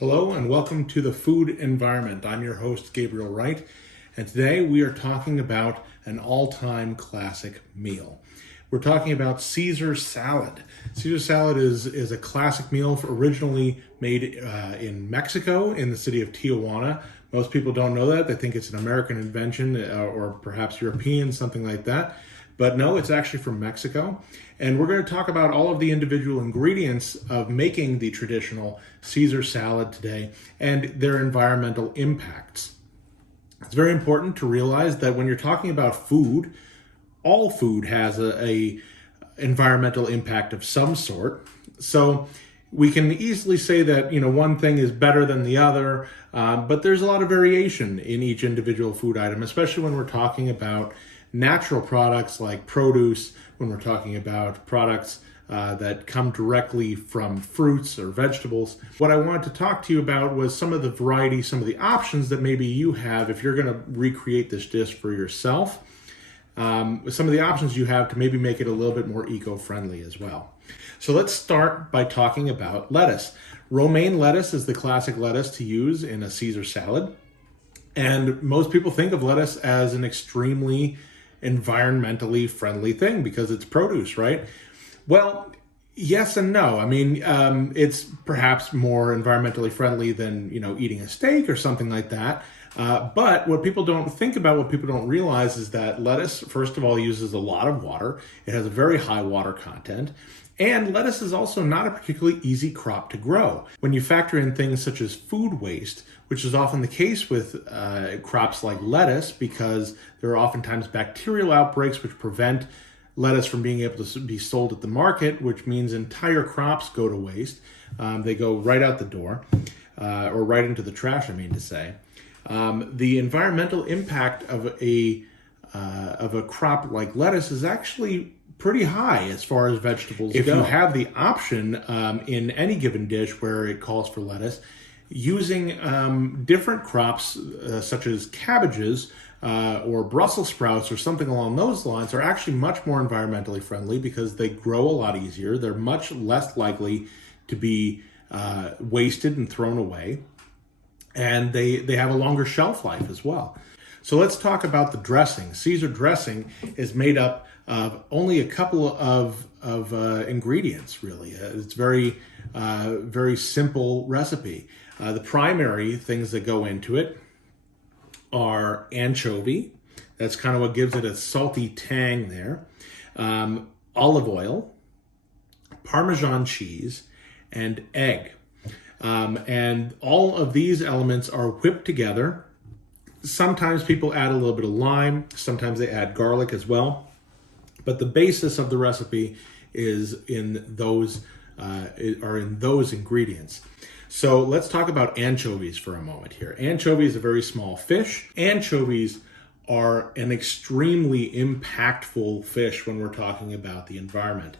Hello and welcome to the Food Environment. I'm your host, Gabriel Wright, and today we are talking about an all-time classic meal. We're talking about Caesar salad. Caesar salad is a classic meal originally made in Mexico, in the city of Tijuana. Most people don't know that. They think it's an American invention or perhaps European, something like that. But no, it's actually from Mexico. And we're going to talk about all of the individual ingredients of making the traditional Caesar salad today and their environmental impacts. It's very important to realize that when you're talking about food, all food has a environmental impact of some sort. So we can easily say that, one thing is better than the other, but there's a lot of variation in each individual food item, especially when we're talking about natural products like produce, when we're talking about products that come directly from fruits or vegetables. What I wanted to talk to you about was some of the variety, some of the options that maybe you have if you're going to recreate this dish for yourself. Some of the options you have to maybe make it a little bit more eco-friendly as well. So let's start by talking about lettuce. Romaine lettuce is the classic lettuce to use in a Caesar salad. And most people think of lettuce as an extremely environmentally friendly thing because it's produce, right? Well, yes and no. I mean, it's perhaps more environmentally friendly than, eating a steak or something like that. But what people don't think about, what people don't realize is that lettuce, first of all, uses a lot of water. It has a very high water content. And lettuce is also not a particularly easy crop to grow. When you factor in things such as food waste, which is often the case with crops like lettuce, because there are oftentimes bacterial outbreaks which prevent lettuce from being able to be sold at the market, which means entire crops go to waste. They go right out the door, or right into the trash, I mean to say. The environmental impact of a crop like lettuce is actually pretty high as far as vegetables go. If you have the option in any given dish where it calls for lettuce, using different crops such as cabbages or Brussels sprouts or something along those lines are actually much more environmentally friendly because they grow a lot easier. They're much less likely to be wasted and thrown away. And they have a longer shelf life as well. So let's talk about the dressing. Caesar dressing is made up of only a couple of ingredients, really. It's very simple recipe. The primary things that go into it are anchovy. That's kind of what gives it a salty tang there. Olive oil, Parmesan cheese, and egg. And all of these elements are whipped together. Sometimes people add a little bit of lime. Sometimes they add garlic as well. But the basis of the recipe is in those ingredients. So let's talk about anchovies for a moment here. Anchovy is a very small fish. Anchovies are an extremely impactful fish when we're talking about the environment.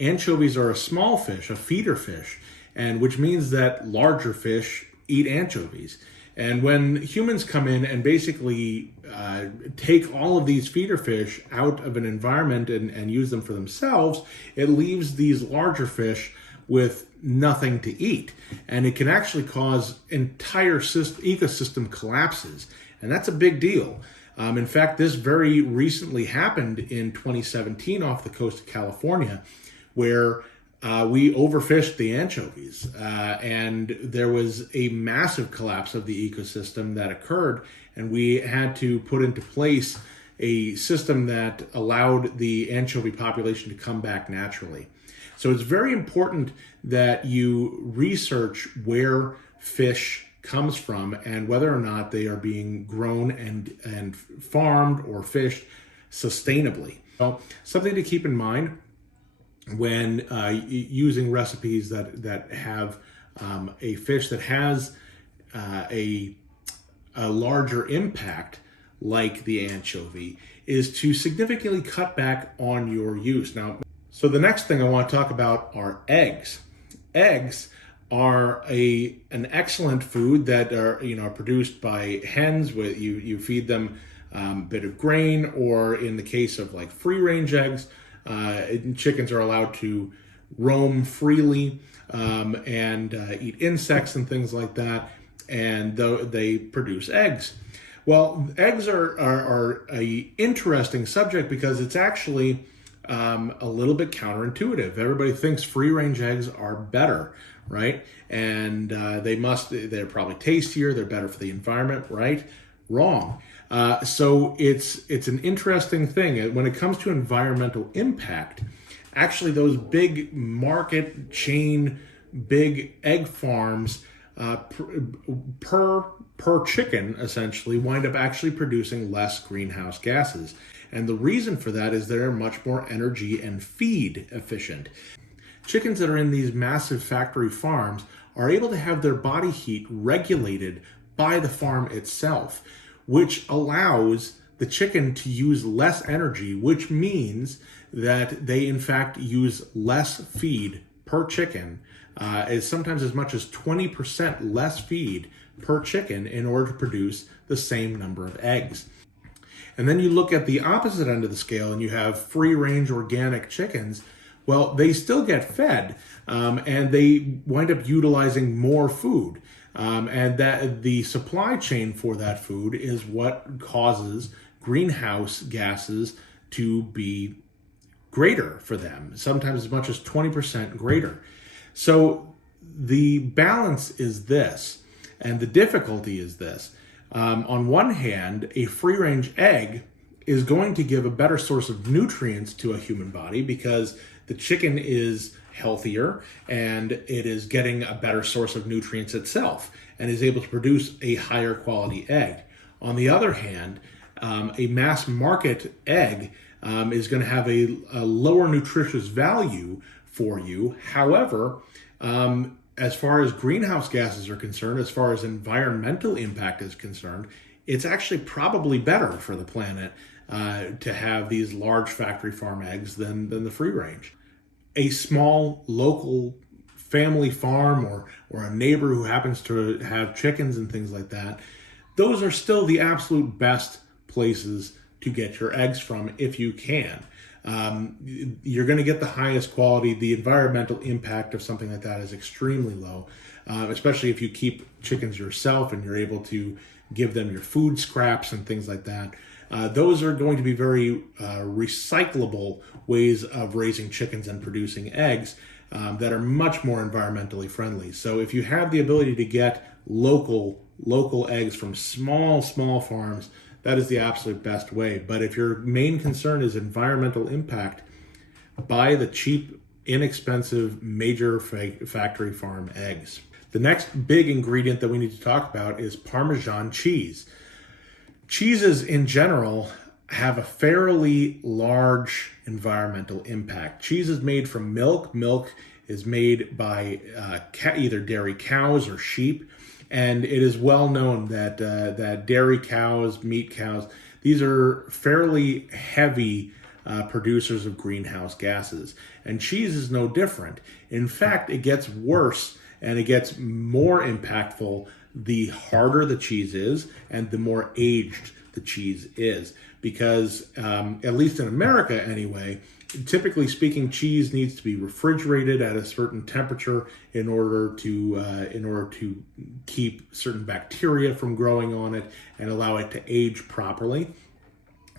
Anchovies are a small fish, a feeder fish, and which means that larger fish eat anchovies. And when humans come in and basically take all of these feeder fish out of an environment and use them for themselves, it leaves these larger fish with nothing to eat. And it can actually cause entire ecosystem collapses. And that's a big deal. In fact, this very recently happened in 2017 off the coast of California, where we overfished the anchovies, and there was a massive collapse of the ecosystem that occurred, and we had to put into place a system that allowed the anchovy population to come back naturally. So it's very important that you research where fish comes from and whether or not they are being grown and farmed or fished sustainably. So something to keep in mind when using recipes that have a fish that has a larger impact like the anchovy is to significantly cut back on your use. Now, so the next thing I want to talk about are eggs. Eggs are an excellent food that are produced by hens. With you feed them a bit of grain, or in the case of like free range eggs, chickens are allowed to roam freely. and eat insects and things like that, and they produce eggs. Well, eggs are a interesting subject because it's actually a little bit counterintuitive. Everybody thinks free-range eggs are better, right? And they're probably tastier, they're better for the environment, right? Wrong. So it's an interesting thing. When it comes to environmental impact, actually those big market chain, big egg farms per chicken essentially wind up actually producing less greenhouse gases. And the reason for that is they're much more energy and feed efficient. Chickens that are in these massive factory farms are able to have their body heat regulated by the farm itself, which allows the chicken to use less energy, which means that they in fact use less feed per chicken, sometimes as much as 20% less feed per chicken in order to produce the same number of eggs. And then you look at the opposite end of the scale and you have free-range organic chickens. Well, they still get fed and they wind up utilizing more food. And that the supply chain for that food is what causes greenhouse gases to be greater for them, sometimes as much as 20% greater. So the balance is this, and the difficulty is this. On one hand, a free-range egg is going to give a better source of nutrients to a human body because the chicken is healthier and it is getting a better source of nutrients itself and is able to produce a higher quality egg. On the other hand, a mass market egg is going to have a lower nutritious value for you. However, as far as greenhouse gases are concerned, as far as environmental impact is concerned, it's actually probably better for the planet to have these large factory farm eggs than the free range. A small local family farm or a neighbor who happens to have chickens and things like that, those are still the absolute best places to get your eggs from if you can. You're going to get the highest quality. The environmental impact of something like that is extremely low, especially if you keep chickens yourself and you're able to give them your food scraps and things like that. Those are going to be very recyclable ways of raising chickens and producing eggs that are much more environmentally friendly. So if you have the ability to get local eggs from small farms, that is the absolute best way. But if your main concern is environmental impact, buy the cheap, inexpensive, major factory farm eggs. The next big ingredient that we need to talk about is Parmesan cheese. Cheeses in general have a fairly large environmental impact. Cheese is made from milk. Milk is made by either dairy cows or sheep. And it is well known that dairy cows, meat cows, these are fairly heavy producers of greenhouse gases. And cheese is no different. In fact, it gets worse and it gets more impactful the harder the cheese is and the more aged the cheese is. Because, at least in America anyway, typically speaking, cheese needs to be refrigerated at a certain temperature in order to keep certain bacteria from growing on it and allow it to age properly.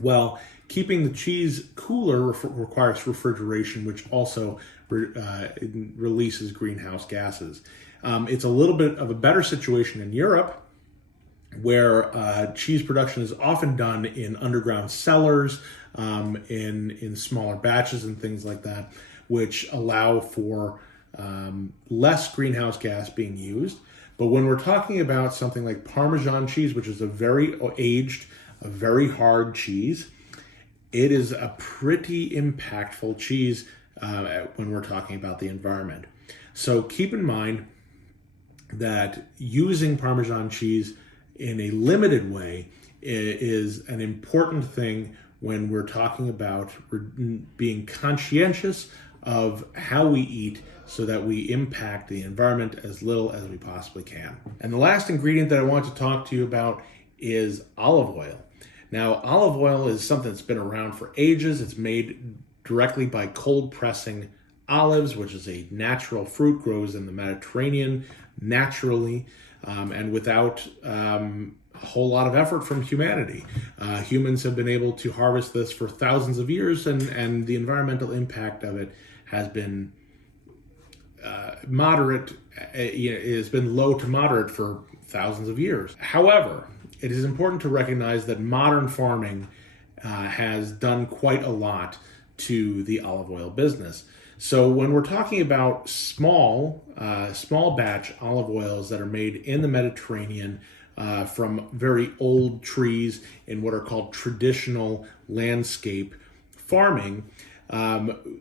Well, keeping the cheese cooler requires refrigeration, which also releases greenhouse gases. It's a little bit of a better situation in Europe, where cheese production is often done in underground cellars, in smaller batches and things like that, which allow for less greenhouse gas being used. But when we're talking about something like Parmesan cheese, which is a very aged, a very hard cheese, it is a pretty impactful cheese when we're talking about the environment. So keep in mind that using Parmesan cheese in a limited way is an important thing when we're talking about being conscientious of how we eat so that we impact the environment as little as we possibly can. And the last ingredient that I want to talk to you about is olive oil. Now, olive oil is something that's been around for ages. It's made directly by cold pressing olives, which is a natural fruit, grows in the Mediterranean naturally and without a whole lot of effort from humanity. Humans have been able to harvest this for thousands of years, and the environmental impact of it has been moderate. It has been low to moderate for thousands of years. However, it is important to recognize that modern farming has done quite a lot to the olive oil business. So when we're talking about small batch olive oils that are made in the Mediterranean from very old trees in what are called traditional landscape farming,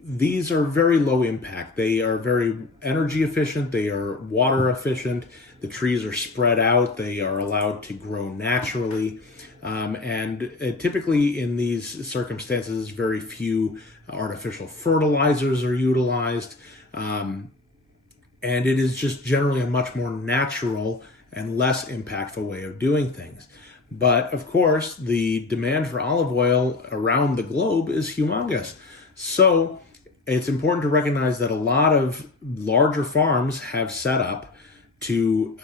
these are very low impact. They are very energy efficient. They are water efficient. The trees are spread out. They are allowed to grow naturally. And typically in these circumstances, very few artificial fertilizers are utilized. And it is just generally a much more natural and less impactful way of doing things. But of course, the demand for olive oil around the globe is humongous. So it's important to recognize that a lot of larger farms have set up to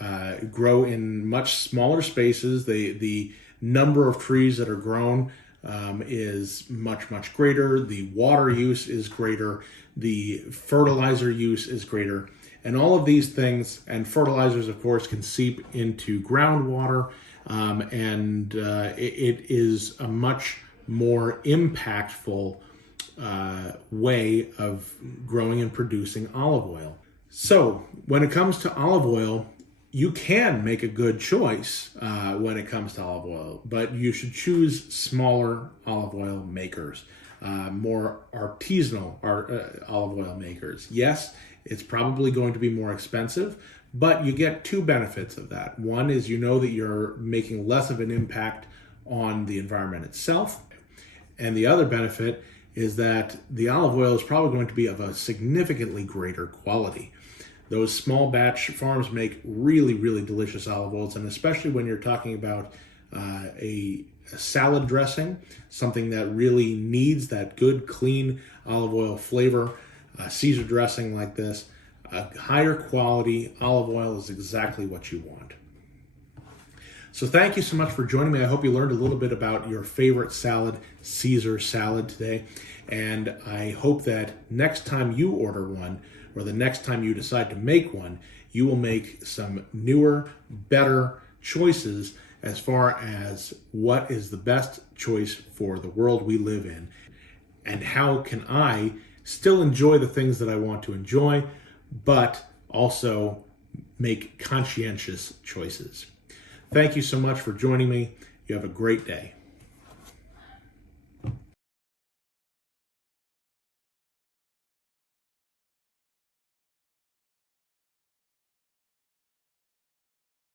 grow in much smaller spaces. The number of trees that are grown is much, much greater. The water use is greater. The fertilizer use is greater. And all of these things, and fertilizers, of course, can seep into groundwater, and it is a much more impactful way of growing and producing olive oil. So when it comes to olive oil, you can make a good choice when it comes to olive oil, but you should choose smaller olive oil makers, more artisanal olive oil makers. Yes, it's probably going to be more expensive, but you get two benefits of that. One is you know that you're making less of an impact on the environment itself, and the other benefit is that the olive oil is probably going to be of a significantly greater quality. Those small batch farms make really, really delicious olive oils, and especially when you're talking about a salad dressing, something that really needs that good, clean olive oil flavor, Caesar dressing like this, a higher quality olive oil is exactly what you want. So thank you so much for joining me. I hope you learned a little bit about your favorite salad, Caesar salad today. And I hope that next time you order one, or the next time you decide to make one, you will make some newer, better choices as far as what is the best choice for the world we live in, and how can I still enjoy the things that I want to enjoy, but also make conscientious choices. Thank you so much for joining me. You have a great day.